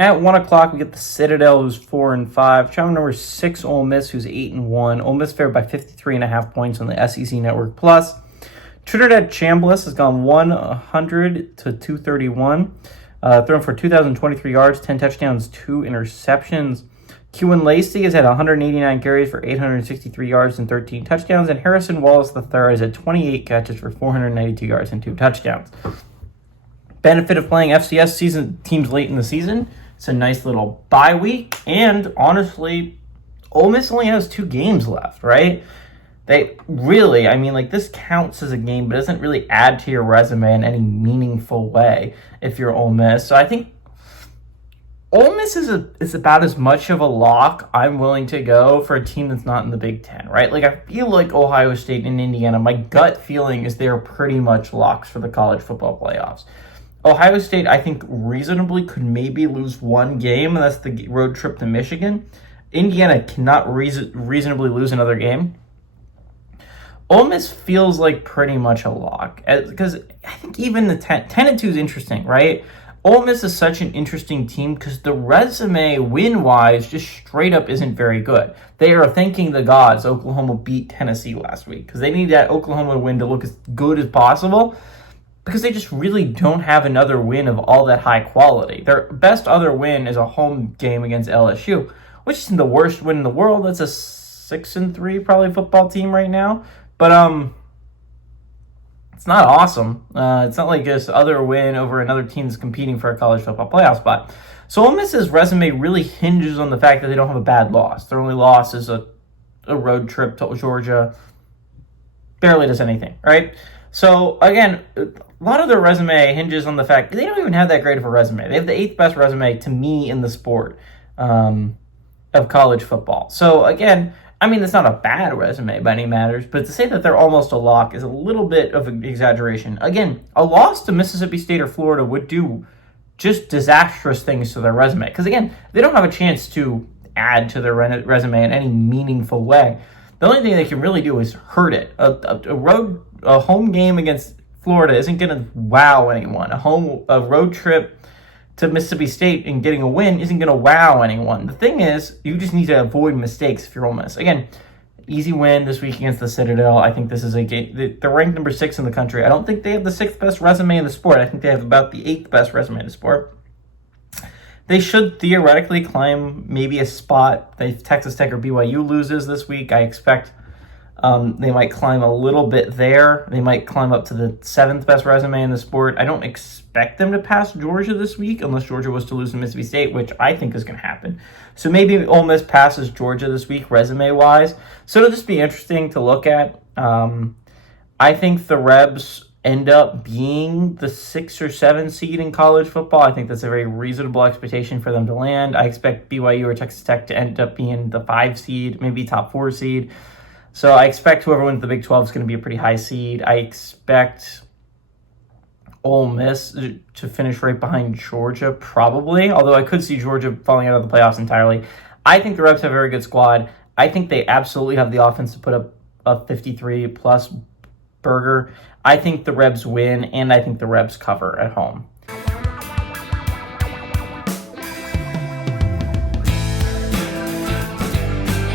At 1 o'clock, we get the Citadel, who's 4-5. Traveling number 6, Ole Miss, who's 8-1. Ole Miss favored by 53.5 points on the SEC Network Plus. Trinidad Chambliss has gone 100 to 231. Thrown for 2,023 yards, 10 touchdowns, 2 interceptions. Kewan Lacey has had 189 carries for 863 yards and 13 touchdowns. And Harrison Wallace III has had 28 catches for 492 yards and 2 touchdowns. Benefit of playing FCS season teams late in the season. It's a nice little bye week. And honestly, Ole Miss only has 2 games left, right? They really, this counts as a game, but doesn't really add to your resume in any meaningful way if you're Ole Miss. So I think Ole Miss is about as much of a lock I'm willing to go for a team that's not in the Big Ten, right? I feel like Ohio State and Indiana, my gut feeling is they're pretty much locks for the college football playoffs. Ohio State, I think, reasonably could maybe lose 1 game, and that's the road trip to Michigan. Indiana cannot reasonably lose another game. Ole Miss feels like pretty much a lock, because I think even the 10-2 is interesting, right? Ole Miss is such an interesting team because the resume win-wise just straight up isn't very good. They are thanking the gods Oklahoma beat Tennessee last week because they need that Oklahoma win to look as good as possible because they just really don't have another win of all that high quality. Their best other win is a home game against LSU, which isn't the worst win in the world. That's a 6-3 probably football team right now. But it's not awesome. It's not like this other win over another team that's competing for a college football playoff spot. So Ole Miss's resume really hinges on the fact that they don't have a bad loss. Their only loss is a road trip to Georgia. Barely does anything, right? So, again, a lot of their resume hinges on the fact that they don't even have that great of a resume. They have the 8th best resume, to me, in the sport of college football. So, again, that's not a bad resume by any matters, but to say that they're almost a lock is a little bit of an exaggeration. Again, a loss to Mississippi State or Florida would do just disastrous things to their resume. Because, again, they don't have a chance to add to their resume in any meaningful way. The only thing they can really do is hurt it. A home game against Florida isn't going to wow anyone. A road trip to Mississippi State and getting a win isn't going to wow anyone. The thing is, you just need to avoid mistakes if you're Ole Miss. Again, easy win this week against the Citadel. I think this is a game. They're ranked number 6 in the country. I don't think they have the 6th best resume in the sport. I think they have about the 8th best resume in the sport. They should theoretically climb maybe a spot if Texas Tech or BYU loses this week. I expect they might climb a little bit there. They might climb up to the 7th best resume in the sport. I don't expect them to pass Georgia this week unless Georgia was to lose to Mississippi State, which I think is going to happen. So maybe Ole Miss passes Georgia this week resume-wise. So it'll just be interesting to look at. I think the Rebs end up being the 6 or 7 seed in college football. I think that's a very reasonable expectation for them to land. I expect BYU or Texas Tech to end up being the 5 seed, maybe top 4 seed. So I expect whoever wins the Big 12 is going to be a pretty high seed. I expect Ole Miss to finish right behind Georgia, probably, although I could see Georgia falling out of the playoffs entirely. I think the Rebs have a very good squad. I think they absolutely have the offense to put up a 53-plus burger. I think the Rebs win, and I think the Rebs cover at home.